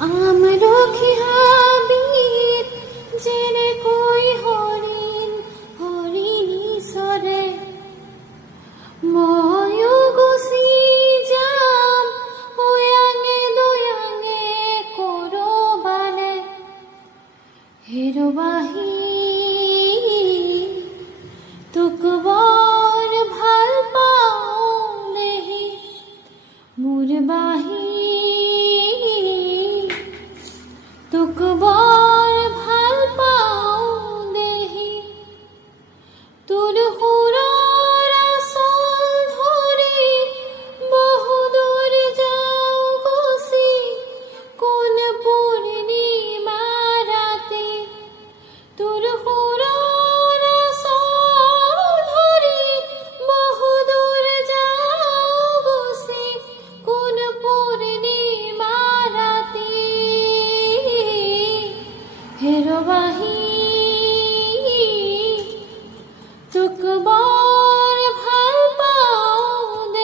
আমরখি হাবির জেনে কই হরিণ হরিণী সরে ময়ু গুসি যাম ওয়াঙে দয়াঙে করবানে হেরবাহি তোক বৰ ভাল পাওঁ দেহি মোৰ বাহি তোক বৰ ভাল পাওঁ দেহি তোৰ সুৰৰ আচল ধৰি বহুদূৰ যাওঁ গুচি কোন পূৰ্ণিমা ৰাতি তোৰ সুৰৰ আচল ধৰি বহুদূৰ যাওঁ গুচি কোন পূৰ্ণিমা ৰাতি হেৰবা